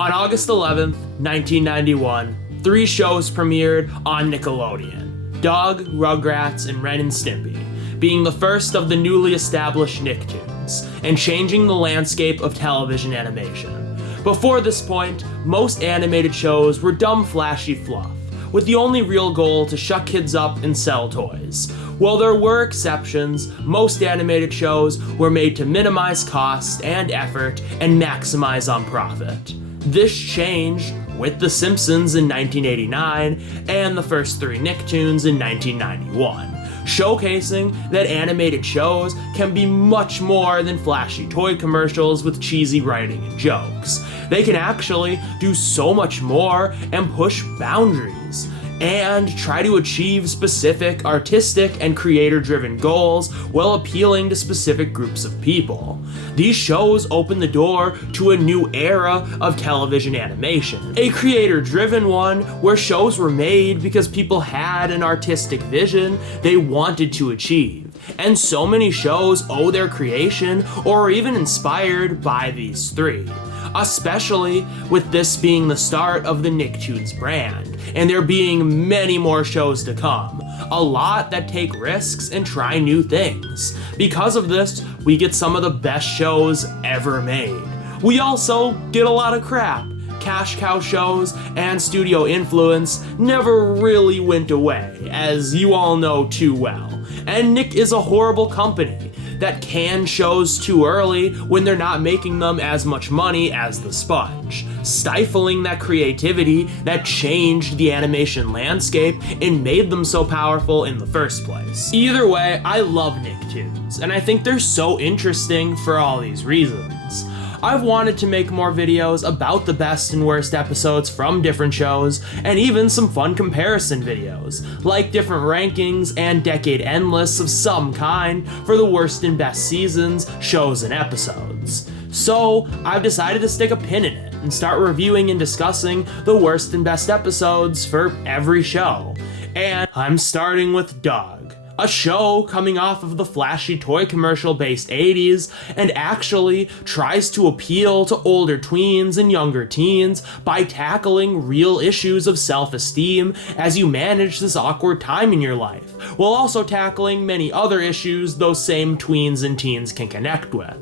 On August 11th, 1991, 3 shows premiered on Nickelodeon: Doug, Rugrats, and Ren and Stimpy, being the first of the newly established Nicktoons, and changing the landscape of television animation. Before this point, most animated shows were dumb, flashy fluff, with the only real goal to shut kids up and sell toys. While there were exceptions, most animated shows were made to minimize cost and effort and maximize on profit. This changed with The Simpsons in 1989 and the first 3 Nicktoons in 1991, showcasing that animated shows can be much more than flashy toy commercials with cheesy writing and jokes. They can actually do so much more and push boundaries, and try to achieve specific artistic and creator-driven goals while appealing to specific groups of people. These shows open the door to a new era of television animation, a creator-driven one where shows were made because people had an artistic vision they wanted to achieve. And so many shows owe their creation or are even inspired by these 3. Especially with this being the start of the Nicktoons brand, and there being many more shows to come. A lot that take risks and try new things. Because of this, we get some of the best shows ever made. We also get a lot of crap. Cash cow shows and studio influence never really went away, as you all know too well. And Nick is a horrible company that can shows too early when they're not making them as much money as The Sponge, stifling that creativity that changed the animation landscape and made them so powerful in the first place. Either way, I love Nicktoons, and I think they're so interesting for all these reasons. I've wanted to make more videos about the best and worst episodes from different shows, and even some fun comparison videos, like different rankings and decade end lists of some kind for the worst and best seasons, shows, and episodes. So I've decided to stick a pin in it and start reviewing and discussing the worst and best episodes for every show. And I'm starting with Doug, a show coming off of the flashy toy commercial-based 80s and actually tries to appeal to older tweens and younger teens by tackling real issues of self-esteem as you manage this awkward time in your life, while also tackling many other issues those same tweens and teens can connect with.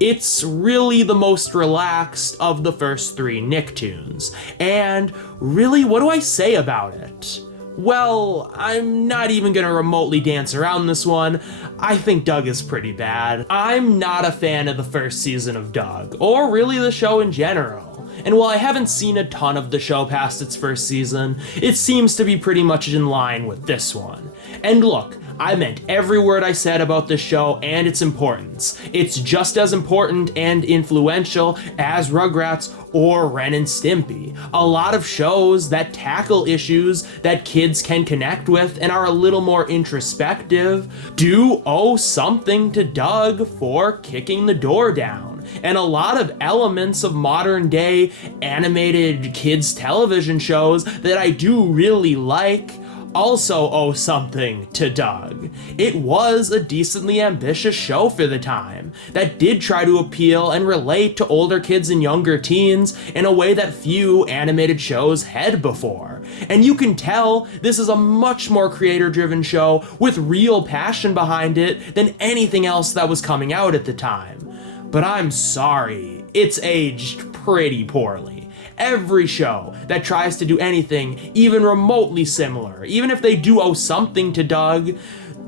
It's really the most relaxed of the first 3 Nicktoons, and really, what do I say about it? Well, I'm not even gonna remotely dance around this one. I think Doug is pretty bad. I'm not a fan of the first season of Doug, or really the show in general. And while I haven't seen a ton of the show past its first season, it seems to be pretty much in line with this one. And look, I meant every word I said about this show and its importance. It's just as important and influential as Rugrats or Ren and Stimpy. A lot of shows that tackle issues that kids can connect with and are a little more introspective do owe something to Doug for kicking the door down. And a lot of elements of modern day animated kids television shows that I do really like also owe something to Doug. It was a decently ambitious show for the time that did try to appeal and relate to older kids and younger teens in a way that few animated shows had before. And you can tell this is a much more creator-driven show with real passion behind it than anything else that was coming out at the time. But I'm sorry, it's aged pretty poorly. Every show that tries to do anything even remotely similar, even if they do owe something to Doug,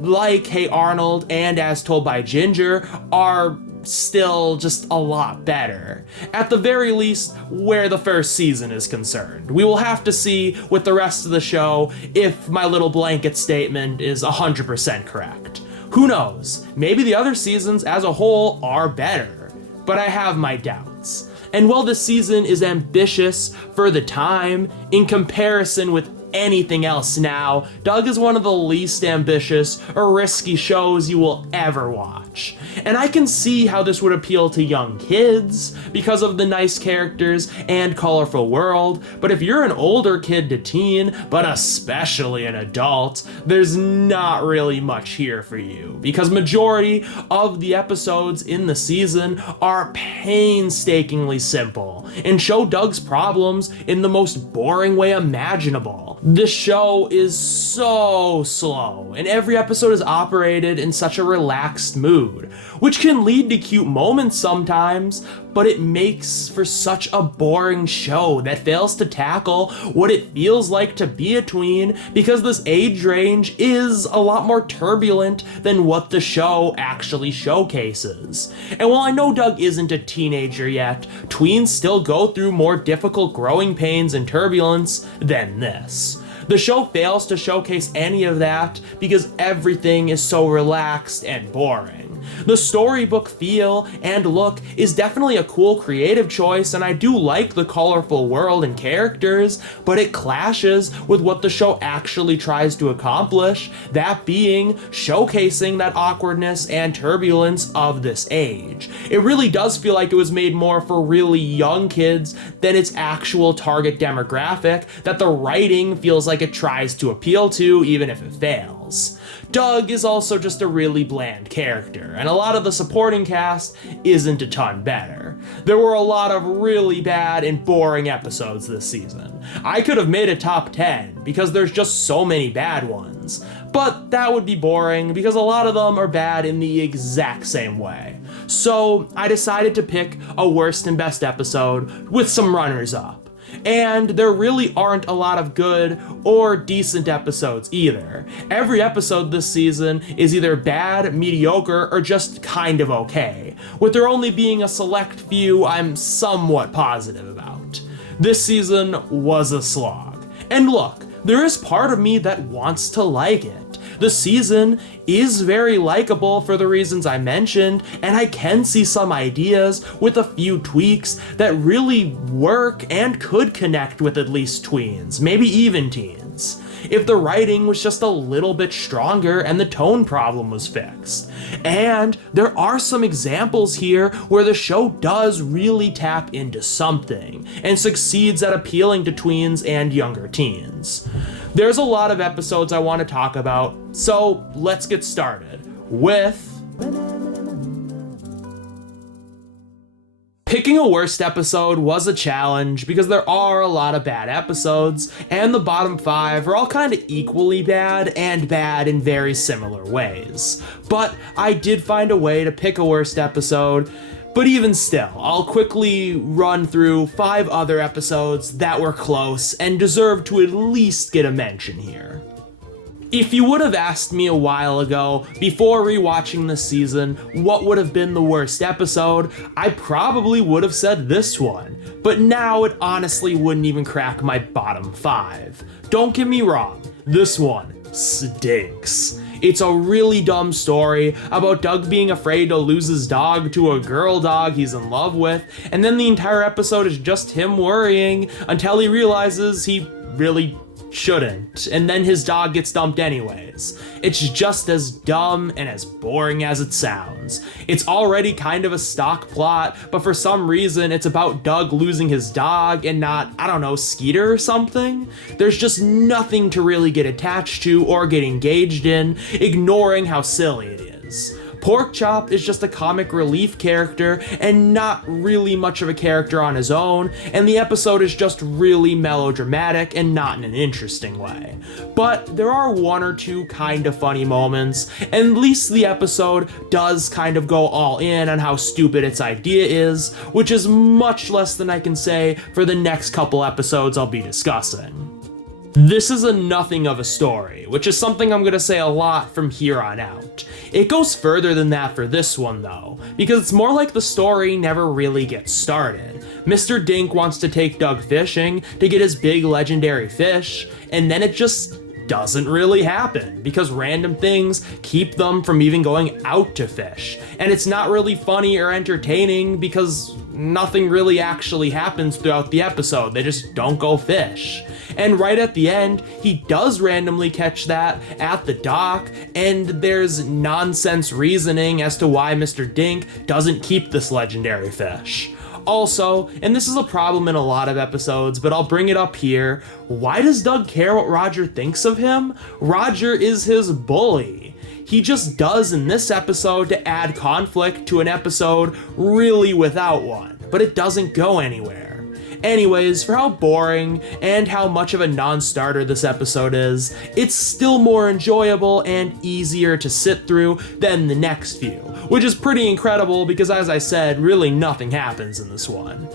like Hey Arnold and As Told by Ginger, are still just a lot better. At the very least, where the first season is concerned. We will have to see with the rest of the show if my little blanket statement is 100% correct. Who knows? Maybe the other seasons as a whole are better, but I have my doubts. And while this season is ambitious for the time, in comparison with anything else now, Doug is one of the least ambitious or risky shows you will ever watch. And I can see how this would appeal to young kids because of the nice characters and colorful world, but if you're an older kid to teen, but especially an adult, there's not really much here for you, because majority of the episodes in the season are painstakingly simple and show Doug's problems in the most boring way imaginable. This show is so slow, and every episode is operated in such a relaxed mood, which can lead to cute moments sometimes, but it makes for such a boring show that fails to tackle what it feels like to be a tween, because this age range is a lot more turbulent than what the show actually showcases. And while I know Doug isn't a teenager yet, tweens still go through more difficult growing pains and turbulence than this. The show fails to showcase any of that because everything is so relaxed and boring. The storybook feel and look is definitely a cool creative choice, and I do like the colorful world and characters, but it clashes with what the show actually tries to accomplish, that being showcasing that awkwardness and turbulence of this age. It really does feel like it was made more for really young kids than its actual target demographic that the writing feels like it tries to appeal to, even if it fails. Doug is also just a really bland character, and a lot of the supporting cast isn't a ton better. There were a lot of really bad and boring episodes this season. I could have made a top 10 because there's just so many bad ones, but that would be boring because a lot of them are bad in the exact same way. So I decided to pick a worst and best episode with some runners up. And there really aren't a lot of good or decent episodes either. Every episode this season is either bad, mediocre, or just kind of okay, with there only being a select few I'm somewhat positive about. This season was a slog. And look, there is part of me that wants to like it. The season is very likable for the reasons I mentioned, and I can see some ideas with a few tweaks that really work and could connect with at least tweens, maybe even teens, if the writing was just a little bit stronger and the tone problem was fixed. And there are some examples here where the show does really tap into something and succeeds at appealing to tweens and younger teens. There's a lot of episodes I want to talk about, so let's get started with picking a worst episode was a challenge because there are a lot of bad episodes, and the bottom 5 are all kind of equally bad and bad in very similar ways. But I did find a way to pick a worst episode. But even still, I'll quickly run through 5 other episodes that were close and deserve to at least get a mention here. If you would have asked me a while ago, before rewatching this season, what would have been the worst episode, I probably would have said this one, but now it honestly wouldn't even crack my bottom 5. Don't get me wrong, this one stinks. It's a really dumb story about Doug being afraid to lose his dog to a girl dog he's in love with, and then the entire episode is just him worrying until he realizes he really shouldn't, and then his dog gets dumped anyways. It's just as dumb and as boring as it sounds. It's already kind of a stock plot, but for some reason it's about Doug losing his dog and not, I don't know, Skeeter or something? There's just nothing to really get attached to or get engaged in, ignoring how silly it is. Porkchop is just a comic relief character and not really much of a character on his own, and the episode is just really melodramatic and not in an interesting way. But there are 1 or 2 kind of funny moments, and at least the episode does kind of go all in on how stupid its idea is, which is much less than I can say for the next couple episodes I'll be discussing. This is a nothing of a story, which is something I'm going to say a lot from here on out. It goes further than that for this one though, because it's more like the story never really gets started. Mr. Dink wants to take Doug fishing to get his big legendary fish, and then it just doesn't really happen because random things keep them from even going out to fish. And it's not really funny or entertaining because nothing really actually happens throughout the episode. They just don't go fish. And right at the end, he does randomly catch that at the dock, and there's nonsense reasoning as to why Mr. Dink doesn't keep this legendary fish. Also, and this is a problem in a lot of episodes, but I'll bring it up here, why does Doug care what Roger thinks of him? Roger is his bully. He just does in this episode to add conflict to an episode really without one, but it doesn't go anywhere. Anyways, for how boring and how much of a non-starter this episode is, it's still more enjoyable and easier to sit through than the next few, which is pretty incredible because, as I said, really nothing happens in this one.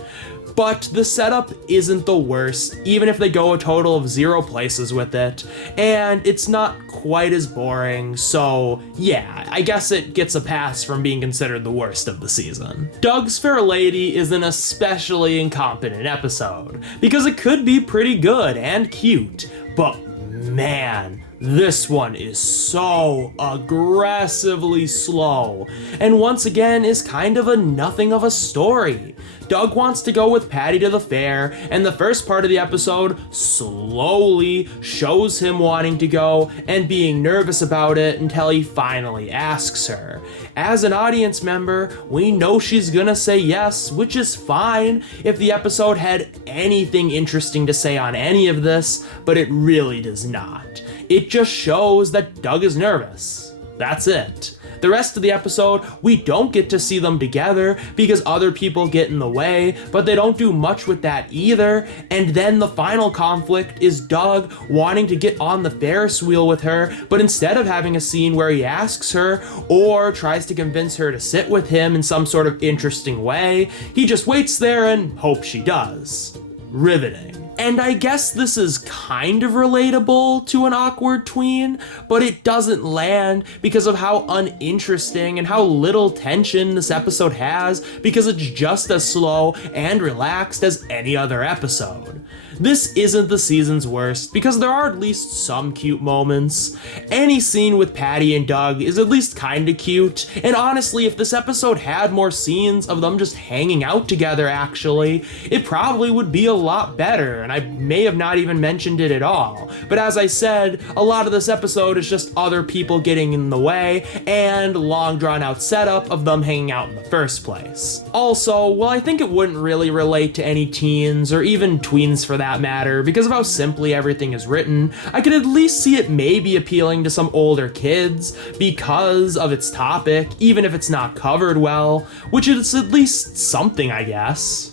But the setup isn't the worst, even if they go a total of 0 places with it, and it's not quite as boring, so yeah, I guess it gets a pass from being considered the worst of the season. Doug's Fair Lady is an especially incompetent episode, because it could be pretty good and cute, but man, this one is so aggressively slow, and once again is kind of a nothing of a story. Doug wants to go with Patty to the fair, and the first part of the episode slowly shows him wanting to go and being nervous about it until he finally asks her. As an audience member, we know she's gonna say yes, which is fine if the episode had anything interesting to say on any of this, but it really does not. It just shows that Doug is nervous. That's it. The rest of the episode, we don't get to see them together because other people get in the way, but they don't do much with that either. And then the final conflict is Doug wanting to get on the Ferris wheel with her, but instead of having a scene where he asks her or tries to convince her to sit with him in some sort of interesting way, he just waits there and hopes she does. Riveting. And I guess this is kind of relatable to an awkward tween, but it doesn't land because of how uninteresting and how little tension this episode has, because it's just as slow and relaxed as any other episode. This isn't the season's worst because there are at least some cute moments. Any scene with Patty and Doug is at least kinda cute, and honestly, if this episode had more scenes of them just hanging out together actually, it probably would be a lot better, and I may have not even mentioned it at all. But as I said, a lot of this episode is just other people getting in the way and long drawn out setup of them hanging out in the first place. Also, while I think it wouldn't really relate to any teens or even tweens for that matter, because of how simply everything is written, I could at least see it maybe appealing to some older kids because of its topic, even if it's not covered well, which is at least something, I guess.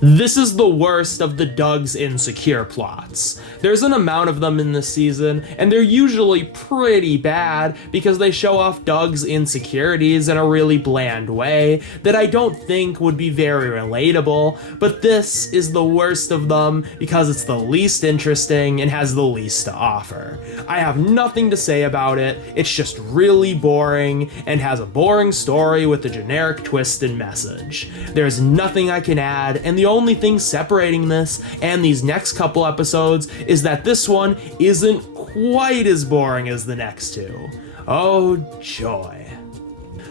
This is the worst of the Doug's insecure plots. There's an amount of them in this season, and they're usually pretty bad because they show off Doug's insecurities in a really bland way that I don't think would be very relatable, but this is the worst of them because it's the least interesting and has the least to offer. I have nothing to say about it, it's just really boring and has a boring story with a generic twist and message. There's nothing I can add, and the only thing separating this and these next couple episodes is that this one isn't quite as boring as the next two. Oh joy.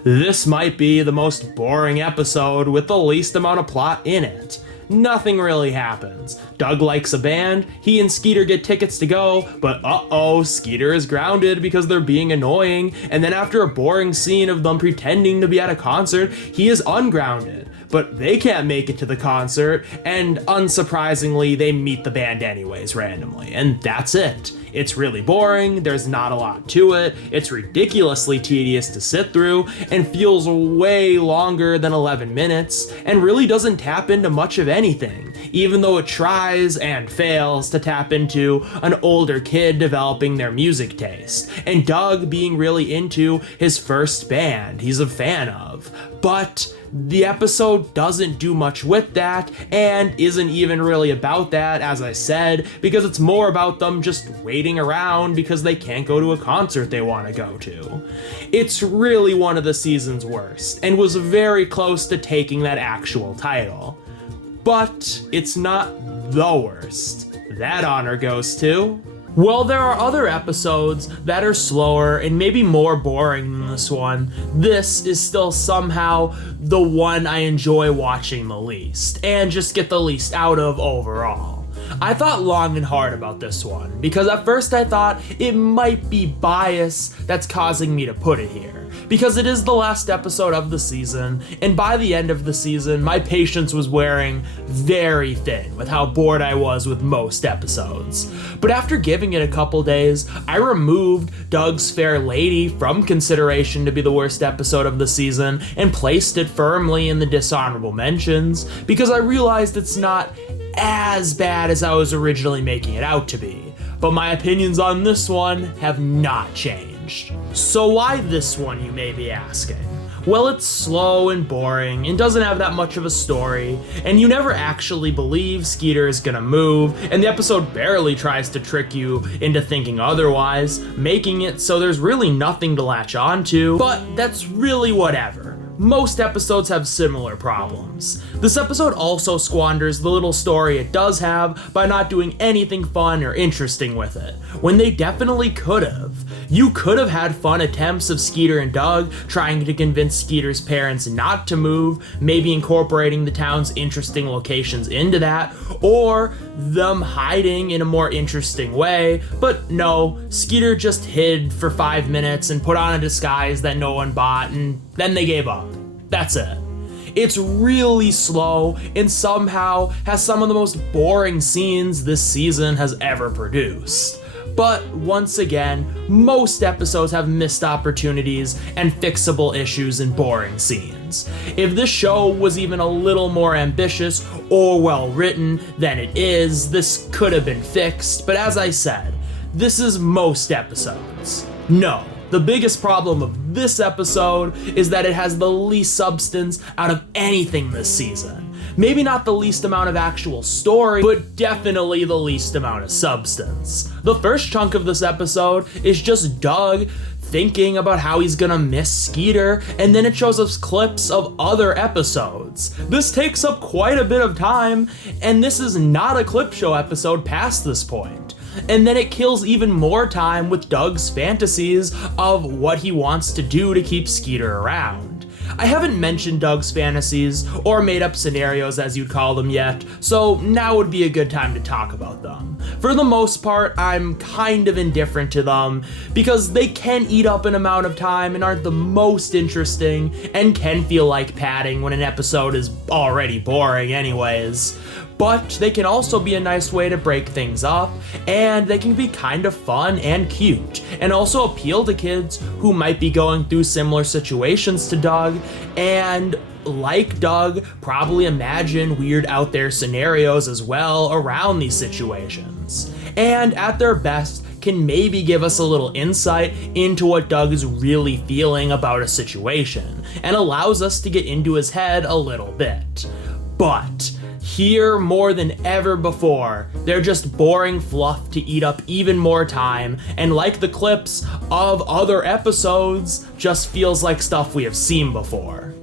This might be the most boring episode with the least amount of plot in it. Nothing really happens. Doug likes a band, he and Skeeter get tickets to go, but uh-oh, Skeeter is grounded because they're being annoying, and then after a boring scene of them pretending to be at a concert, he is ungrounded. But they can't make it to the concert, and unsurprisingly, they meet the band anyways randomly, and that's it. It's really boring, there's not a lot to it, it's ridiculously tedious to sit through, and feels way longer than 11 minutes, and really doesn't tap into much of anything, even though it tries and fails to tap into an older kid developing their music taste, and Doug being really into his first band he's a fan of. But the episode doesn't do much with that, and isn't even really about that, as I said, because it's more about them just waiting around because they can't go to a concert they want to go to. It's really one of the season's worst, and was very close to taking that actual title. But it's not the worst. That honor goes to While there are other episodes that are slower and maybe more boring than this one, this is still somehow the one I enjoy watching the least, and just get the least out of overall. I thought long and hard about this one, because at first I thought it might be bias that's causing me to put it here. Because it is the last episode of the season, and by the end of the season, my patience was wearing very thin with how bored I was with most episodes. But after giving it a couple days, I removed Doug's Fair Lady from consideration to be the worst episode of the season and placed it firmly in the dishonorable mentions, because I realized it's not as bad as I was originally making it out to be. But my opinions on this one have not changed. So why this one, you may be asking? Well, it's slow and boring and doesn't have that much of a story, and you never actually believe Skeeter is gonna move, and the episode barely tries to trick you into thinking otherwise, making it so there's really nothing to latch onto, but that's really whatever. Most episodes have similar problems. This episode also squanders the little story it does have by not doing anything fun or interesting with it, when they definitely could have. You could have had fun attempts of Skeeter and Doug trying to convince Skeeter's parents not to move, maybe incorporating the town's interesting locations into that, or them hiding in a more interesting way, but no, Skeeter just hid for 5 minutes and put on a disguise that no one bought, and then they gave up. That's it. It's really slow and somehow has some of the most boring scenes this season has ever produced. But once again, most episodes have missed opportunities and fixable issues in boring scenes. If this show was even a little more ambitious or well written than it is, this could have been fixed, but as I said, this is most episodes. No. The biggest problem of this episode is that it has the least substance out of anything this season. Maybe not the least amount of actual story, but definitely the least amount of substance. The first chunk of this episode is just Doug thinking about how he's gonna miss Skeeter, and then it shows us clips of other episodes. This takes up quite a bit of time, and this is not a clip show episode past this point. And then it kills even more time with Doug's fantasies of what he wants to do to keep Skeeter around. I haven't mentioned Doug's fantasies, or made up scenarios as you'd call them yet, so now would be a good time to talk about them. For the most part, I'm kind of indifferent to them, because they can eat up an amount of time and aren't the most interesting, and can feel like padding when an episode is already boring anyways. But they can also be a nice way to break things up, and they can be kind of fun and cute, and also appeal to kids who might be going through similar situations to Doug, and like Doug, probably imagine weird out there scenarios as well around these situations. And at their best, can maybe give us a little insight into what Doug is really feeling about a situation, and allows us to get into his head a little bit. But here, more than ever before, they're just boring fluff to eat up even more time, and like the clips of other episodes, just feels like stuff we have seen before.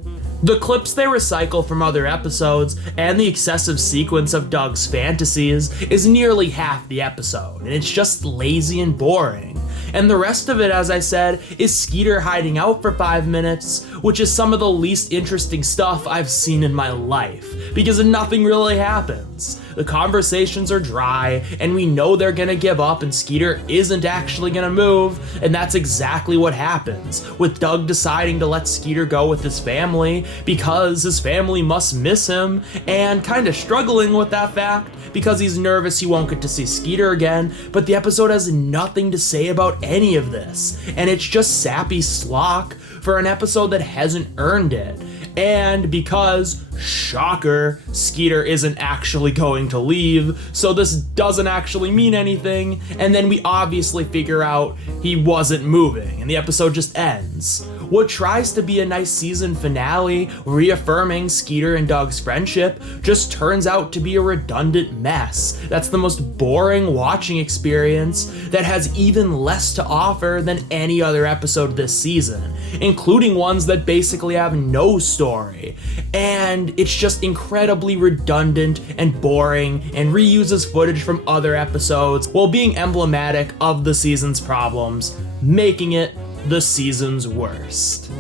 The clips they recycle from other episodes and the excessive sequence of Doug's fantasies is nearly half the episode, and it's just lazy and boring. And the rest of it, as I said, is Skeeter hiding out for 5 minutes, which is some of the least interesting stuff I've seen in my life, because nothing really happens. The conversations are dry, and we know they're gonna give up and Skeeter isn't actually gonna move, and that's exactly what happens, with Doug deciding to let Skeeter go with his family because his family must miss him, and kinda struggling with that fact because he's nervous he won't get to see Skeeter again, but the episode has nothing to say about any of this, and it's just sappy slock for an episode that hasn't earned it. And because, shocker, Skeeter isn't actually going to leave, so this doesn't actually mean anything, and then we obviously figure out he wasn't moving, and the episode just ends. What tries to be a nice season finale, reaffirming Skeeter and Doug's friendship, just turns out to be a redundant mess that's the most boring watching experience that has even less to offer than any other episode this season, including ones that basically have no story. And it's just incredibly redundant and boring and reuses footage from other episodes while being emblematic of the season's problems, making it the season's worst.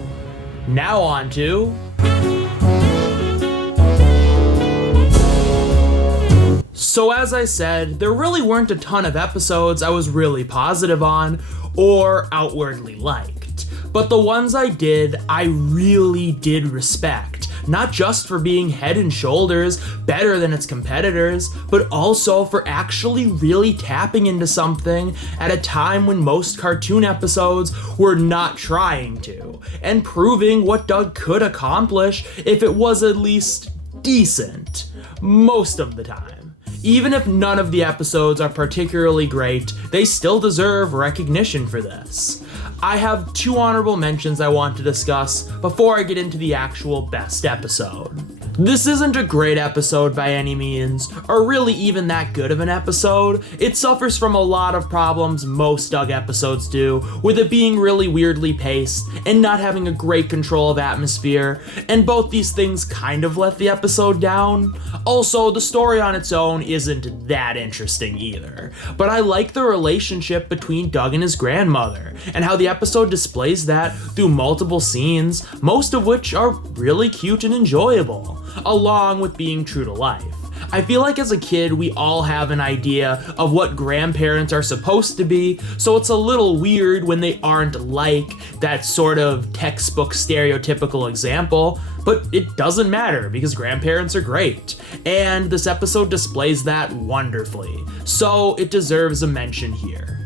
Now on to... So as I said, there really weren't a ton of episodes I was really positive on or outwardly liked, but the ones I did, I really did respect. Not just for being head and shoulders better than its competitors, but also for actually really tapping into something at a time when most cartoon episodes were not trying to, and proving what Doug could accomplish if it was at least decent, most of the time. Even if none of the episodes are particularly great, they still deserve recognition for this. I have 2 honorable mentions I want to discuss before I get into the actual best episode. This isn't a great episode by any means, or really even that good of an episode. It suffers from a lot of problems most Doug episodes do, with it being really weirdly paced and not having a great control of atmosphere, and both these things kind of let the episode down. Also, the story on its own isn't that interesting either, but I like the relationship between Doug and his grandmother, and how the episode displays that through multiple scenes, most of which are really cute and enjoyable, along with being true to life. I feel like as a kid, we all have an idea of what grandparents are supposed to be, so it's a little weird when they aren't like that sort of textbook stereotypical example, but it doesn't matter because grandparents are great, and this episode displays that wonderfully, so it deserves a mention here.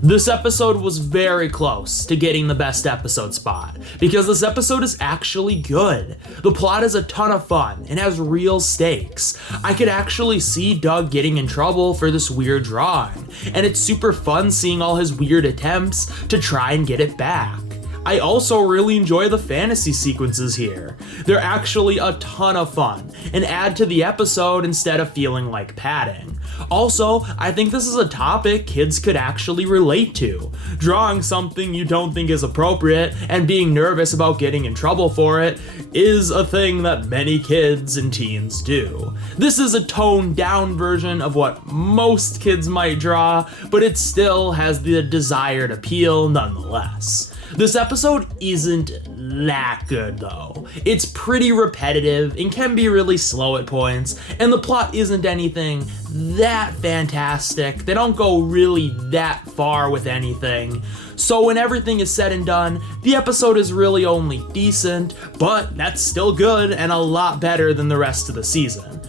This episode was very close to getting the best episode spot, because this episode is actually good. The plot is a ton of fun and has real stakes. I could actually see Doug getting in trouble for this weird drawing, and it's super fun seeing all his weird attempts to try and get it back. I also really enjoy the fantasy sequences here. They're actually a ton of fun and add to the episode instead of feeling like padding. Also, I think this is a topic kids could actually relate to. Drawing something you don't think is appropriate and being nervous about getting in trouble for it is a thing that many kids and teens do. This is a toned down version of what most kids might draw, but it still has the desired appeal nonetheless. This episode isn't that good though. It's pretty repetitive and can be really slow at points, and the plot isn't anything that fantastic. They don't go really that far with anything. So when everything is said and done, the episode is really only decent, but that's still good and a lot better than the rest of the season.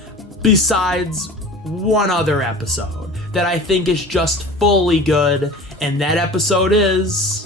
Besides one other episode that I think is just fully good, and that episode is...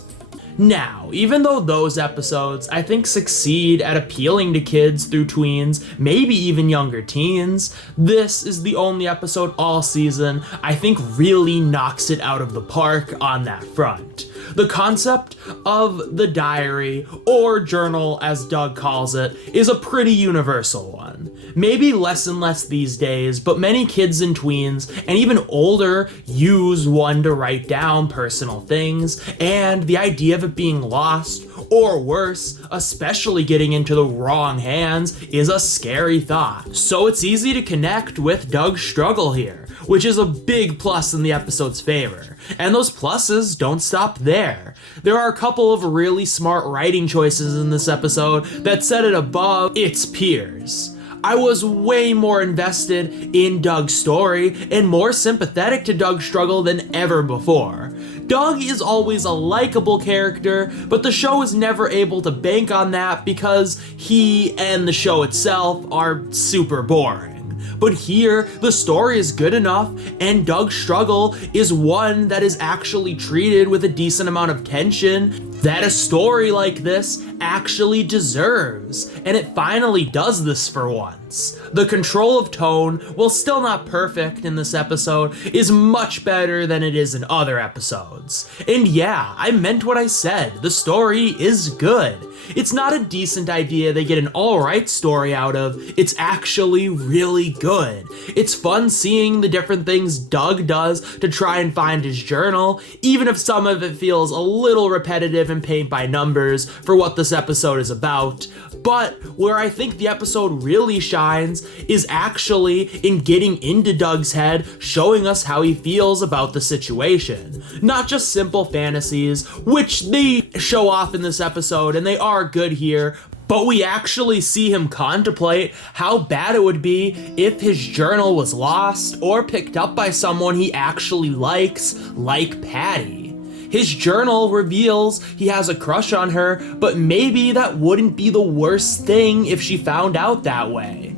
Now, even though those episodes, I think, succeed at appealing to kids through tweens, maybe even younger teens, this is the only episode all season I think really knocks it out of the park on that front. The concept of the diary, or journal as Doug calls it, is a pretty universal one. Maybe less and less these days, but many kids and tweens, and even older, use one to write down personal things, and the idea of it being lost, or worse, especially getting into the wrong hands, is a scary thought. So it's easy to connect with Doug's struggle here, which is a big plus in the episode's favor. And those pluses don't stop there. There are a couple of really smart writing choices in this episode that set it above its peers. I was way more invested in Doug's story and more sympathetic to Doug's struggle than ever before. Doug is always a likable character, but the show is never able to bank on that because he and the show itself are super boring. But here, the story is good enough, and Doug's struggle is one that is actually treated with a decent amount of tension that a story like this actually deserves, and it finally does this for once. shines. The control of tone, while still not perfect in this episode, is much better than it is in other episodes. And yeah, I meant what I said, the story is good. It's not a decent idea they get an alright story out of, it's actually really good. It's fun seeing the different things Doug does to try and find his journal, even if some of it feels a little repetitive and paint by numbers for what this episode is about. But where I think the episode really shines is actually in getting into Doug's head, showing us how he feels about the situation. Not just simple fantasies, which they show off in this episode, and they are good here, but we actually see him contemplate how bad it would be if his journal was lost or picked up by someone he actually likes, like Patty. His journal reveals he has a crush on her, but maybe that wouldn't be the worst thing if she found out that way.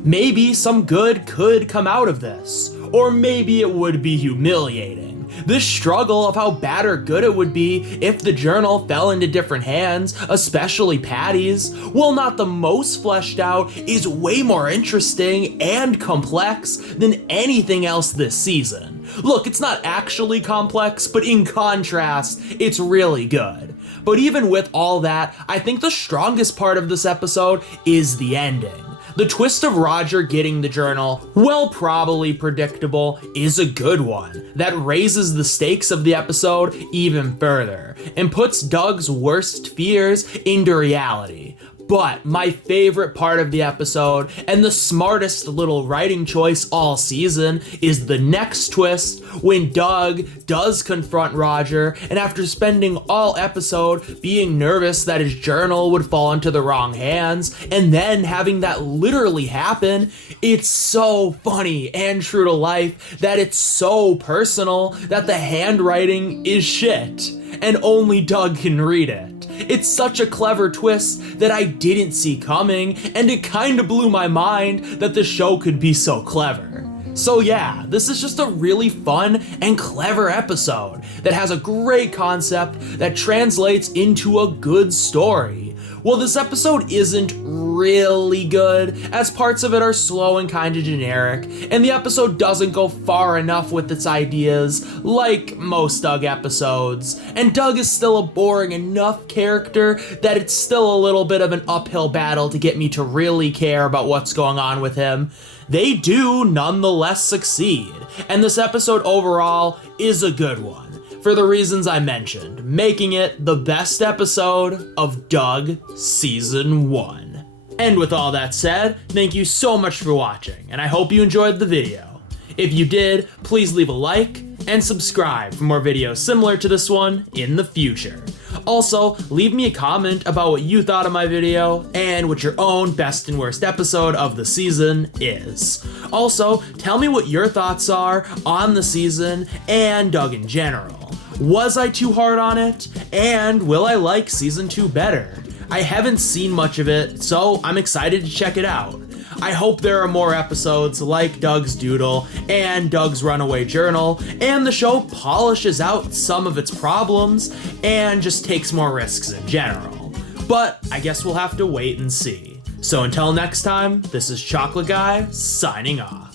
Maybe some good could come out of this, or maybe it would be humiliating. This struggle of how bad or good it would be if the journal fell into different hands, especially Patty's, while not the most fleshed out, is way more interesting and complex than anything else this season. Look, it's not actually complex, but in contrast, it's really good. But even with all that, I think the strongest part of this episode is the ending. The twist of Roger getting the journal, while probably predictable, is a good one that raises the stakes of the episode even further and puts Doug's worst fears into reality. But my favorite part of the episode, and the smartest little writing choice all season, is the next twist when Doug does confront Roger, and after spending all episode being nervous that his journal would fall into the wrong hands, and then having that literally happen, it's so funny and true to life that it's so personal that the handwriting is shit, and only Doug can read it. It's such a clever twist that I didn't see coming, and it kinda blew my mind that the show could be so clever. So yeah, this is just a really fun and clever episode that has a great concept that translates into a good story. Well, this episode isn't really good, as parts of it are slow and kinda generic, and the episode doesn't go far enough with its ideas, like most Doug episodes, and Doug is still a boring enough character that it's still a little bit of an uphill battle to get me to really care about what's going on with him. They do nonetheless succeed, and this episode overall is a good one, for the reasons I mentioned, making it the best episode of Doug Season 1. And with all that said, thank you so much for watching, and I hope you enjoyed the video. If you did, please leave a like and subscribe for more videos similar to this one in the future. Also, leave me a comment about what you thought of my video and what your own best and worst episode of the season is. Also, tell me what your thoughts are on the season and Doug in general. Was I too hard on it? And will I like season 2 better? I haven't seen much of it, so I'm excited to check it out. I hope there are more episodes like Doug's Doodle and Doug's Runaway Journal, and the show polishes out some of its problems and just takes more risks in general. But I guess we'll have to wait and see. So until next time, this is Chocolate Guy signing off.